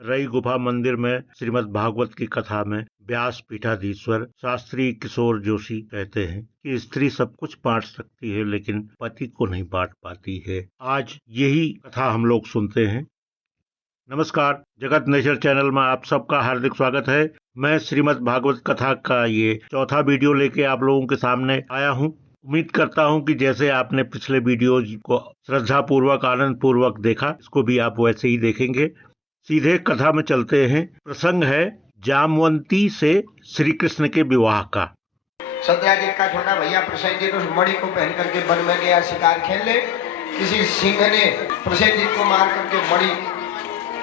रई गुफा मंदिर में श्रीमद् भागवत की कथा में व्यास पीठाधीश्वर शास्त्री किशोर जोशी कहते हैं कि स्त्री सब कुछ बांट सकती है लेकिन पति को नहीं बांट पाती है। आज यही कथा हम लोग सुनते हैं। नमस्कार, जगत नेचर चैनल में आप सबका हार्दिक स्वागत है। मैं श्रीमद् भागवत कथा का ये चौथा वीडियो लेके आप लोगों के सामने आया हूँ। उम्मीद करता हूँ कि जैसे आपने पिछले वीडियो को श्रद्धा पूर्वक आनंद पूर्वक देखा, इसको भी आप वैसे ही देखेंगे। सीधे कथा में चलते हैं। प्रसंग है जामवंती से श्री कृष्ण के विवाह का। सत्याजित का छोटा भैया प्रसेनजित उस मणि को पहन करके वन में गया शिकार खेलने। किसी सिंह ने प्रसेनजित को मार करके मणि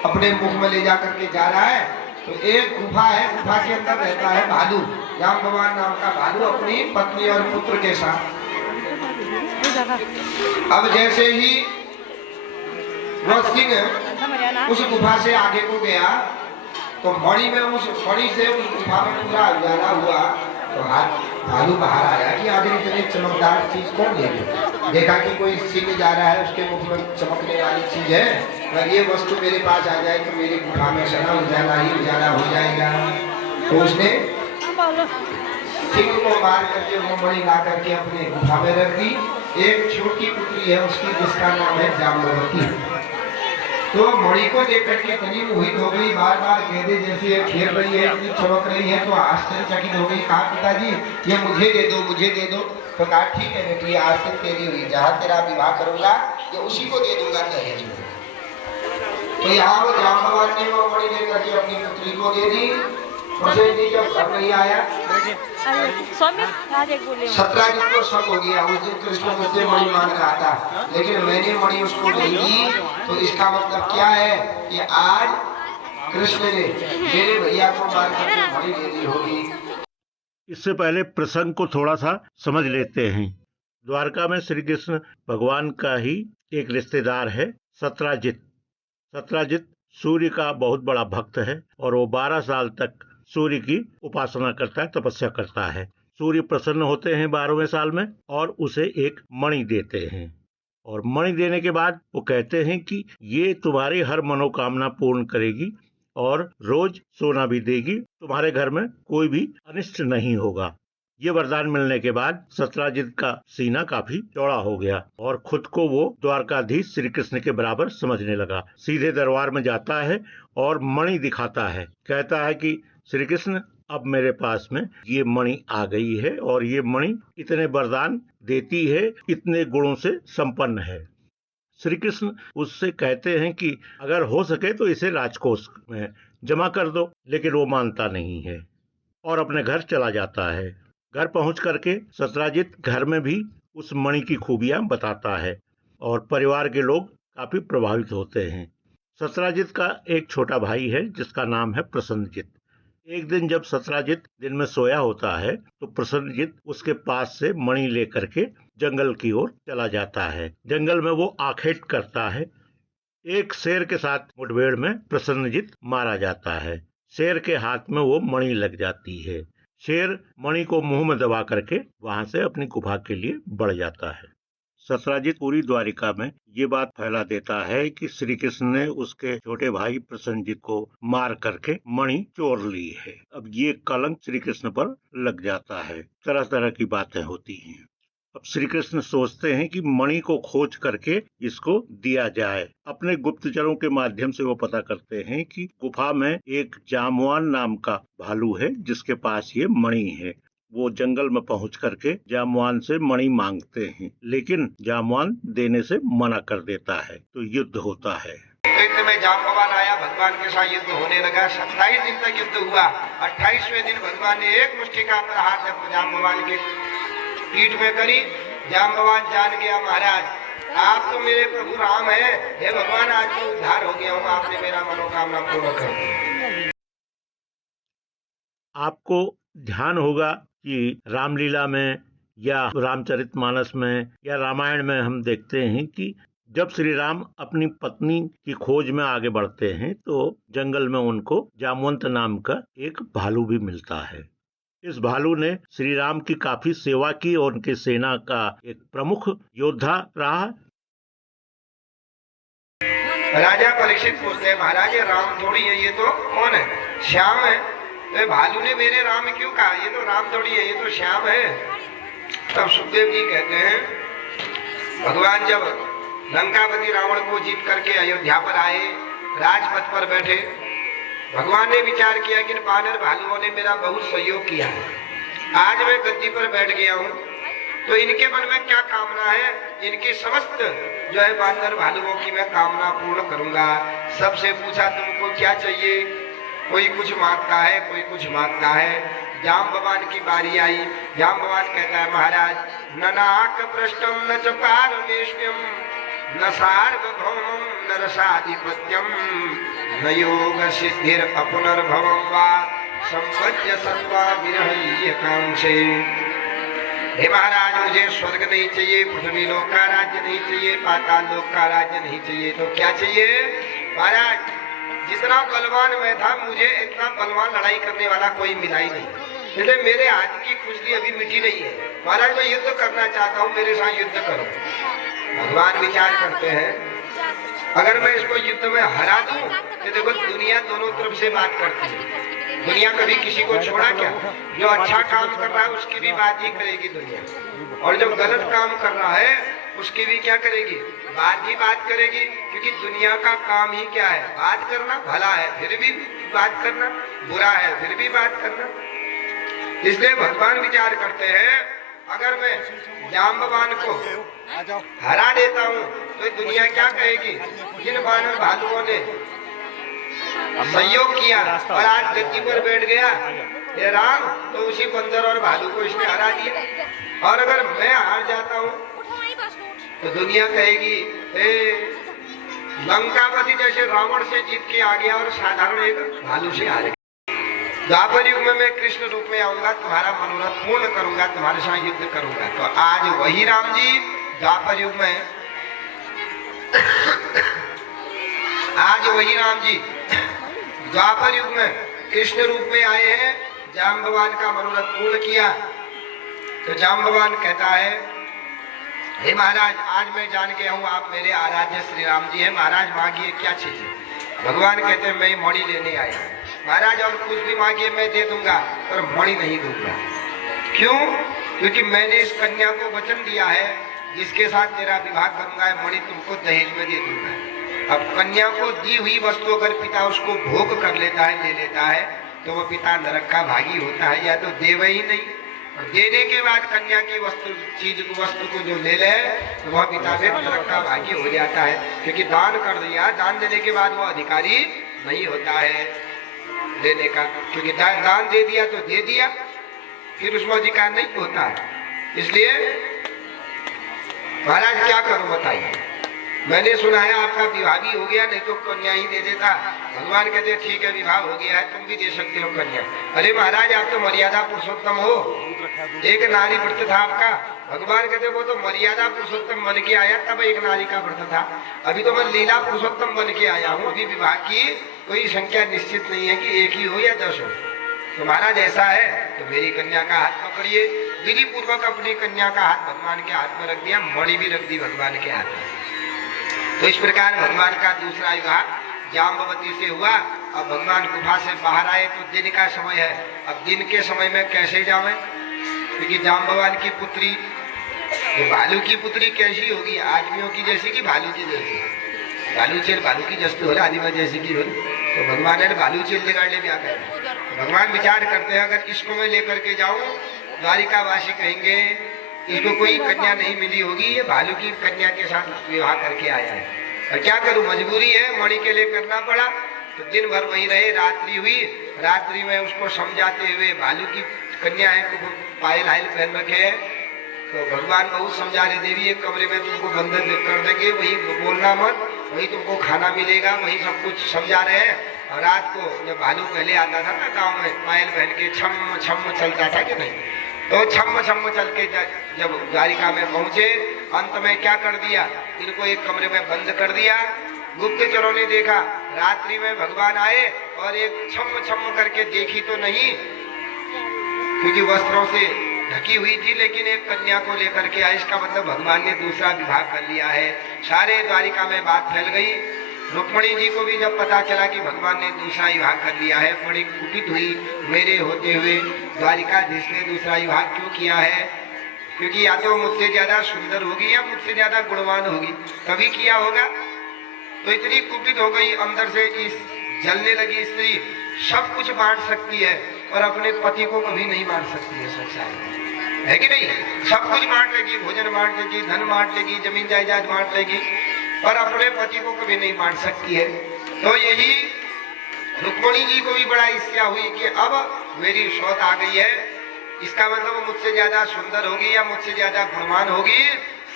अपने मुख में ले जा करके जा रहा है तो एक गुफा है, गुफा के अंदर रहता है भालू, जाम भगवान नाम का भालू अपनी पत्नी और पुत्र के साथ। अब जैसे ही वह सिंह उस गुफा से आगे को गया तो मणि में उस मणि से उस गुफा में पूरा उजाला हुआ तो भालू बाहर आया कि आखिर इतनी चमकदार चीज कौन ले गया। देखा कि कोई सिंह जा रहा है, उसके मुख में चमकने वाली चीज है, अगर ये वस्तु मेरे पास आ जाए तो मेरी गुफा में सना उजाला ही उजाला हो जाएगा। तो उसने सिंह को मार करके वो मणि ला करके अपने गुफा में रख दी। एक छोटी पुत्री है उसकी, जिसका नाम है जाम्बवती। तो मणि को देख करके इतनी मोहित हो गई, बार बार गेंदे जैसी खेल रही है, इतनी चमक रही है, तो आश्चर्यचकित हो गई। कहा पिताजी ये मुझे दे दो, मुझे दे दो। तो कहा ठीक है बेटी, आज से तेरी हुई, जहाँ तेरा विवाह करूंगा ये उसी को दे दूंगा दहेज में। तो यहाँ वो जाम्बवान ने वो मणि लेकर के अपनी पुत्री को दे दी। जी जब सब नहीं आया, सत्याजित को शक हो गया। उस दिन कृष्ण मुझसे मणि मांग रहा था लेकिन मैंने मणि उसको नहीं दी, तो इसका मतलब क्या है कि आज कृष्ण ने मेरे भैया को मार करके मणि दे दी होगी। इससे पहले प्रसंग को थोड़ा सा समझ लेते हैं। द्वारका में श्री कृष्ण भगवान का ही एक रिश्तेदार है, सत्राजित। सत्राजित सूर्य का बहुत बड़ा भक्त है और वो 12 साल तक सूर्य की उपासना करता है, तपस्या करता है। सूर्य प्रसन्न होते हैं 12वें साल में और उसे एक मणि देते हैं। और मणि देने के बाद वो कहते हैं कि ये तुम्हारी हर मनोकामना पूर्ण करेगी और रोज सोना भी देगी, तुम्हारे घर में कोई भी अनिष्ट नहीं होगा। ये वरदान मिलने के बाद सत्राजित का सीना काफी चौड़ा हो गया और खुद को वो द्वारकाधीश श्री कृष्ण के बराबर समझने लगा। सीधे दरबार में जाता है और मणि दिखाता है। कहता है कि श्री कृष्ण, अब मेरे पास में ये मणि आ गई है और ये मणि इतने वरदान देती है, इतने गुणों से संपन्न है। श्री कृष्ण उससे कहते हैं कि अगर हो सके तो इसे राजकोष में जमा कर दो, लेकिन वो मानता नहीं है और अपने घर चला जाता है। घर पहुंच करके सत्राजित घर में भी उस मणि की खूबियां बताता है और परिवार के लोग काफी प्रभावित होते हैं। सत्राजित का एक छोटा भाई है जिसका नाम है प्रसन्नजित। एक दिन जब सत्राजित दिन में सोया होता है तो प्रसन्नजित उसके पास से मणि लेकर के जंगल की ओर चला जाता है। जंगल में वो आखेट करता है। एक शेर के साथ मुठभेड़ में प्रसन्नजित मारा जाता है। शेर के हाथ में वो मणि लग जाती है। शेर मणि को मुंह में दबा करके वहां से अपनी गुफा के लिए बढ़ जाता है। सत्राजित पूरी द्वारिका में ये बात फैला देता है कि श्री कृष्ण ने उसके छोटे भाई प्रसन्नजित को मार करके मणि चोर ली है। अब ये कलंक श्री कृष्ण पर लग जाता है। तरह तरह की बातें होती हैं। अब श्री कृष्ण सोचते हैं कि मणि को खोज करके इसको दिया जाए। अपने गुप्तचरों के माध्यम से वो पता करते हैं कि गुफा में एक जामवान नाम का भालू है जिसके पास ये मणि है। वो जंगल में पहुंच करके जामवान से मणि मांगते हैं, लेकिन जामवान देने से मना कर देता है। तो युद्ध होता है। युद्ध में जाम्बवान आया, भगवान के साथ युद्ध होने लगा। 27 दिन तक युद्ध हुआ। 28वें दिन भगवान ने एक मुष्टिका प्रहार जब जाम्बवान के पीठ में करी। जाम्बवान जान गया, महाराज आप तो मेरे प्रभु राम हैं, हे भगवान आज मैं उद्धार हो गया हूँ, आपने मेरा मनोकामना पूर्ण कर दी। आपको ध्यान होगा कि रामलीला में या रामचरितमानस में या रामायण में हम देखते हैं कि जब श्री राम अपनी पत्नी की खोज में आगे बढ़ते हैं तो जंगल में उनको जामवंत नाम का एक भालू भी मिलता है। इस भालू ने श्री राम की काफी सेवा की और उनकी सेना का एक प्रमुख योद्धा रहा। राजा परीक्षित पूछते हैं, महाराज ये राम थोड़ी है, ये तो कौन है? श्याम है। तो भालू ने मेरे राम क्यों कहा? ये तो राम थोड़ी है, ये तो श्याम है। तब सुखदेव जी कहते हैं, भगवान जब लंकापति रावण को जीत करके अयोध्या पर आए, राजपथ पर बैठे, भगवान ने विचार किया कि इन बानर भालुओं ने मेरा बहुत सहयोग किया है। आज मैं गद्दी पर बैठ गया हूँ, तो इनके मन में क्या कामना है, इनकी समस्त जो है बानर भालुओं की मैं कामना पूर्ण करूंगा। सबसे पूछा तुमको क्या चाहिए? कोई कुछ मांगता है, कोई कुछ मांगता है। जाम भगवान की बारी आई। जाम भगवान कहता है, महाराज न नाक पृष्ठम न चकार मेष्यम न सार्वभौमम न रसाधिपत्यम न योग सिद्धिर अपुनर्भवम वा संपद्य सत्वा विरह्य कांक्षे। हे महाराज, मुझे स्वर्ग नहीं चाहिए, पृथ्वी लोक का राज्य नहीं चाहिए, पाताल लोक का राज्य नहीं चाहिए, तो क्या चाहिए? महाराज, जितना बलवान मैं था, मुझे इतना बलवान लड़ाई करने वाला कोई मिला ही नहीं, इसलिए मेरे हाथ की खुजली अभी मिटी नहीं है। महाराज, मैं युद्ध करना चाहता हूँ, मेरे साथ युद्ध करो। भगवान विचार करते हैं, अगर मैं इसको युद्ध में हरा दूं तो देखो दुनिया दोनों तरफ से बात करती है। दुनिया कभी किसी को छोड़ा क्या? जो अच्छा काम कर रहा है उसकी भी बात ही करेगी दुनिया, और जो गलत काम कर रहा है उसकी भी क्या करेगी? बात ही बात करेगी। क्योंकि दुनिया का काम ही क्या है? बात करना। भला है फिर भी बात करना, बुरा है फिर भी बात करना। इसलिए भगवान विचार करते हैं, अगर मैं जाम्बवान को हरा देता हूँ तो दुनिया क्या कहेगी? जिन बानर भालुओं ने सहयोग किया और आज गद्दी पर बैठ गया ये राम, तो उसी बंदर और भालू को इसने हरा दिया। और अगर मैं हार जाता हूँ तो दुनिया कहेगी, लंकापति जैसे रावण से जीत के आ गया और साधारण एक भालू से हार गया। द्वापर युग में मैं कृष्ण रूप में आऊंगा, तुम्हारा मनोरथ पूर्ण करूंगा, तुम्हारे साथ युद्ध करूंगा। तो आज वही राम जी द्वापर युग में आज वही राम जी द्वापर युग में कृष्ण रूप में आए हैं, जाम्बवान का मनोरथ पूर्ण किया। तो जाम्बवान कहता है, हे महाराज, आज मैं जान गया हूँ आप मेरे आराध्य श्री राम जी हैं, महाराज मांगिए क्या चाहिए? भगवान कहते हैं, मैं मणि लेने आया। महाराज, और कुछ भी मांगिए मैं दे दूंगा, पर मणि नहीं दूंगा। क्यों? क्योंकि मैंने इस कन्या को वचन दिया है, जिसके साथ तेरा विवाह करूंगा, मणि तुमको दहेज में दे दूंगा। अब कन्या को दी हुई वस्तु अगर पिता उसको भोग कर लेता है, ले लेता है, तो वो पिता नरक का भागी होता है, या तो देवे ही नहीं। और देने के बाद कन्या की वस्तु को जो ले ले तो वह पिता फिर नरक का भागी हो जाता है। क्योंकि दान कर दिया, दान देने के बाद वो अधिकारी नहीं होता है देने का। क्योंकि दान दे दिया तो दे दिया, फिर उसमें अधिकार नहीं होता है। इसलिए महाराज क्या करूं बताइए? मैंने सुना है आपका विवाह भी हो गया, नहीं तो कन्या ही दे देता। भगवान कहते ठीक है, विवाह हो गया है, तुम भी दे सकते हो कन्या। अरे महाराज, आप तो मर्यादा पुरुषोत्तम हो, एक नारी व्रत था आपका। भगवान कहते वो तो मर्यादा पुरुषोत्तम बन के आया, तब एक नारी का व्रत था। अभी तो मैं लीला पुरुषोत्तम बन के आया हूँ। अभी विवाह की कोई संख्या निश्चित नहीं है कि एक ही हो या 10 हो। तो महाराज ऐसा है तो मेरी कन्या का हाथ पकड़िए। विधि पूर्वक अपनी कन्या का हाथ भगवान के हाथ में रख दिया, मणि भी रख दी भगवान के हाथ में। तो इस प्रकार भगवान का दूसरा विवाह जाम्बवती से हुआ। अब भगवान गुफा से बाहर आए तो दिन का समय है। अब दिन के समय में कैसे जावे? क्योंकि जाम्बवान की पुत्री भालू की पुत्री कैसी होगी? आदमियों की जैसी कि भालू की जैसी? भालू की जैसी हो, आदमी जैसी की हो। तो भगवान ने भालू चेल बिगाड़ ले, क्या करें? भगवान विचार करते हैं, अगर इसको मैं लेकर के जाऊं, द्वारिकावासी कहेंगे इसको कोई कन्या नहीं मिली होगी, ये भालू की कन्या के साथ विवाह करके आया है। और क्या करूं, मजबूरी है, मणि के लिए करना पड़ा। तो दिन भर वहीं रहे, रात्रि हुई। रात्रि में उसको समझाते हुए, भालू की कन्या है, को पायल हायल पहन रखे है, तो भगवान बहुत समझा रहे, देवी एक कमरे में तुमको बंद कर देंगे, वही बोलना मत, वही तुमको खाना मिलेगा, वही सब कुछ समझा रहे हैं। और रात को जब भालू पहले आता था ना गाँव में, पायल पहन के छम छम चलता था कि नहीं, तो छम छम चल के जब द्वारिका में पहुंचे, अंत में क्या कर दिया, इनको एक कमरे में बंद कर दिया। गुप्तचरों ने देखा, रात्रि में भगवान आए और एक छम छम करके देखी तो नहीं, क्योंकि वस्त्रों से ढकी हुई थी, लेकिन एक कन्या को लेकर के आए। इसका मतलब भगवान ने दूसरा विवाह कर लिया है। सारे द्वारिका में बात फैल गई। रुक्मणी जी को भी जब पता चला कि भगवान ने दूसरा विवाह कर लिया है, बड़ी कुपित हुई। मेरे होते हुए द्वारिकाधीश ने दूसरा विवाह क्यों किया है? क्योंकि या तो मुझसे ज्यादा सुंदर होगी या मुझसे ज्यादा गुणवान होगी, तभी किया होगा। तो इतनी कुपित हो गई अंदर से, इस जलने लगी स्त्री सब कुछ बांट सकती है और अपने पति को कभी नहीं बांट सकती है। सच्चाई है कि नहीं? सब कुछ बांट लेगी, भोजन बांट लेगी, धन बांट लेगी, जमीन जायदाद बांट लेगी, पर अपने पति को कभी नहीं बांट सकती है। तो यही रुक्मणी जी को भी बड़ा ईर्ष्या हुई कि अब मेरी सौत आ गई है, इसका मतलब वो मुझसे ज्यादा सुंदर होगी या मुझसे ज्यादा गुणवान होगी।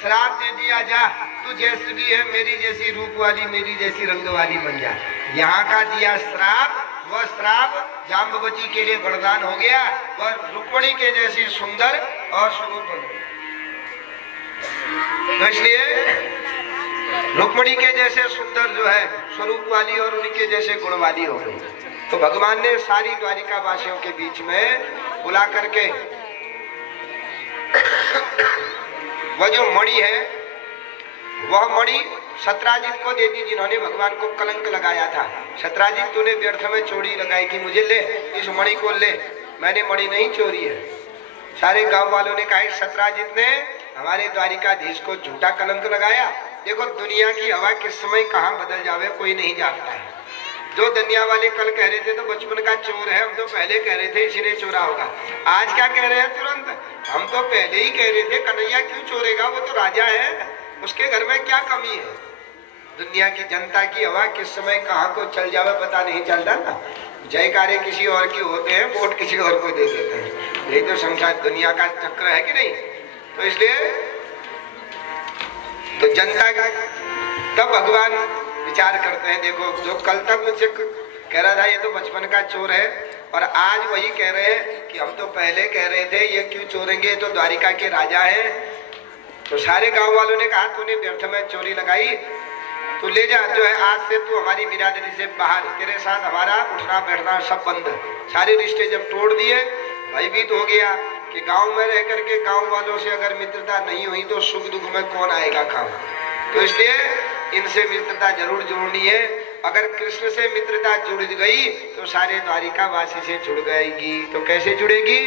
श्राप दे दिया, जा तू जैसी भी है, मेरी जैसी रूप वाली, मेरी जैसी रंग वाली बन जा। यहाँ का दिया श्राप, वह श्राप जाम्बवती के लिए वरदान हो गया, वह रुक्मणी के जैसी सुंदर और स्वरूप बन गई। तो इसलिए रुक्मणी के जैसे सुंदर जो है स्वरूप वाली और उनके जैसे गुण वाली हो गई। तो भगवान ने सारी द्वारिका वासियों के बीच में बुला करके वह जो मणि है, वह मणि सत्राजित को दे दी, जिन्होंने भगवान को कलंक लगाया था। सत्राजित तूने व्यर्थ में चोरी लगाई कि मुझे ले, इस मणि को ले। मैंने मणि नहीं चोरी है। सारे गांव वालों ने कहा सत्राजित ने हमारे द्वारिकाधीश को झूठा कलंक लगाया। देखो दुनिया की हवा किस समय कहाँ बदल जावे कोई नहीं जानता है। जो दुनिया वाले कल कह रहे थे तो बचपन का चोर है, हम तो पहले कह रहे थे इसीलिए चोरा होगा। आज क्या कह रहे हैं तुरंत? हम तो पहले ही कह रहे थे कन्हैया क्यों चोरेगा, वो तो राजा है, उसके घर में क्या कमी है। दुनिया की जनता की हवा किस समय कहाँ को चल जावे पता नहीं चलता ना। जयकारे किसी और के होते हैं, वोट किसी और को दे देते हैं। यही तो संसार दुनिया का चक्र है कि नहीं? तो इसलिए तो जनता का तब भगवान विचार करते हैं। देखो जो कल तक मुझसे कह रहा था ये तो बचपन का चोर है, और आज वही कह रहे हैं कि हम तो पहले कह रहे थे ये क्यों चोरेंगे, तो द्वारिका के राजा हैं। तो सारे गांव वालों ने कहा तूने व्यर्थ में चोरी लगाई, तो ले जा, जो है आज से तू हमारी बिरादरी से बाहर, तेरे साथ हमारा उठना बैठना सब बंद। सारे रिश्ते जब तोड़ दिए, भयभीत हो गया कि गांव में रह करके गांव वालों से अगर मित्रता नहीं हुई तो सुख दुख में कौन आएगा काम। तो इसलिए इनसे मित्रता जरूर जोड़नी है। अगर कृष्ण से मित्रता जुड़ गई तो सारे द्वारिका वासी से जुड़ जाएगी। तो कैसे जुड़ेगी?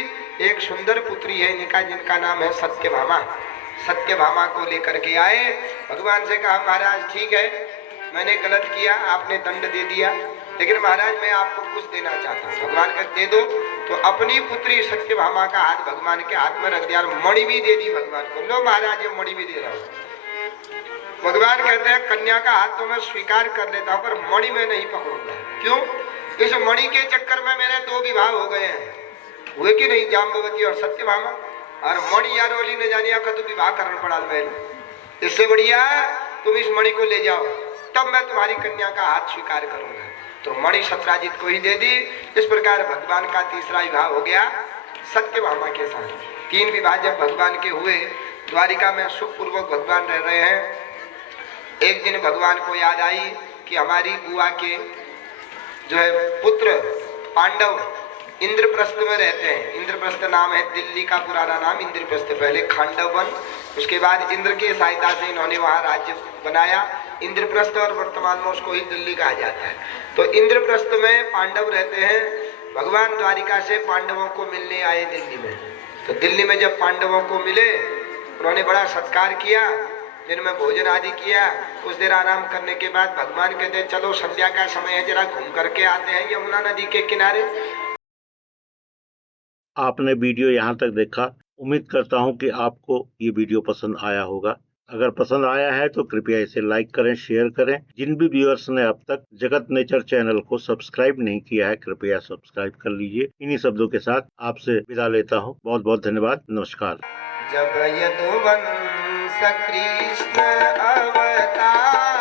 एक सुंदर पुत्री है इनका जिनका नाम है सत्यभामा। सत्यभामा को लेकर के आए, भगवान से कहा महाराज ठीक है मैंने गलत किया, आपने दंड दे दिया, लेकिन महाराज मैं आपको कुछ देना चाहता हूँ। भगवान कहते दे दो। तो अपनी पुत्री सत्यभामा का हाथ भगवान के हाथ में रख दिया, मणि भी दे दी भगवान को। लो महाराज ये मणि भी दे रहा हूँ। भगवान कहते हैं कन्या का हाथ तो मैं स्वीकार कर लेता हूँ, पर मणि में नहीं पकड़ूंगा। क्यों? इस मणि के चक्कर में मेरे 2 विवाह हो गए हैं, हुए कि नहीं, जाम्बवती और सत्यभामा। और मणि यार वाली ने जानिया का तो विवाह करना पड़ा मैंने। इससे बढ़िया तुम इस मणि को ले जाओ, तब मैं तुम्हारी कन्या का हाथ स्वीकार करूंगा। तो मणि सत्राजित को ही दे दी। इस प्रकार भगवान का तीसरा विवाह हो गया सत्यभामा के साथ। 3 विवाह जब भगवान के हुए, द्वारिका में सुखपूर्वक भगवान रह रहे हैं। एक दिन भगवान को याद आई कि हमारी बुआ के जो है पुत्र पांडव इंद्रप्रस्थ में रहते हैं। इंद्रप्रस्थ नाम है, दिल्ली का पुराना नाम इंद्रप्रस्थ, पहले खांडव वन, उसके बाद इंद्र की सहायता से इन्होंने वहां राज्य बनाया इंद्रप्रस्थ, और वर्तमान में उसको ही दिल्ली कहा जाता है। तो इंद्रप्रस्थ में पांडव रहते हैं। भगवान द्वारिका से पांडवों को मिलने आए दिल्ली में। तो दिल्ली में जब पांडवों को मिले, उन्होंने बड़ा सत्कार किया, दिन में भोजन आदि किया। कुछ देर आराम करने के बाद भगवान कहते चलो संध्या का समय है, जरा घूम करके आते हैं यमुना नदी के किनारे। आपने वीडियो यहाँ तक देखा, उम्मीद करता हूँ कि आपको ये वीडियो पसंद आया होगा। अगर पसंद आया है तो कृपया इसे लाइक करें, शेयर करें। जिन भी व्यूअर्स ने अब तक जगत नेचर चैनल को सब्सक्राइब नहीं किया है, कृपया सब्सक्राइब कर लीजिए। इन्हीं शब्दों के साथ आपसे विदा लेता हूँ। बहुत बहुत धन्यवाद। नमस्कार। जब यदुवंश कृष्ण अवतार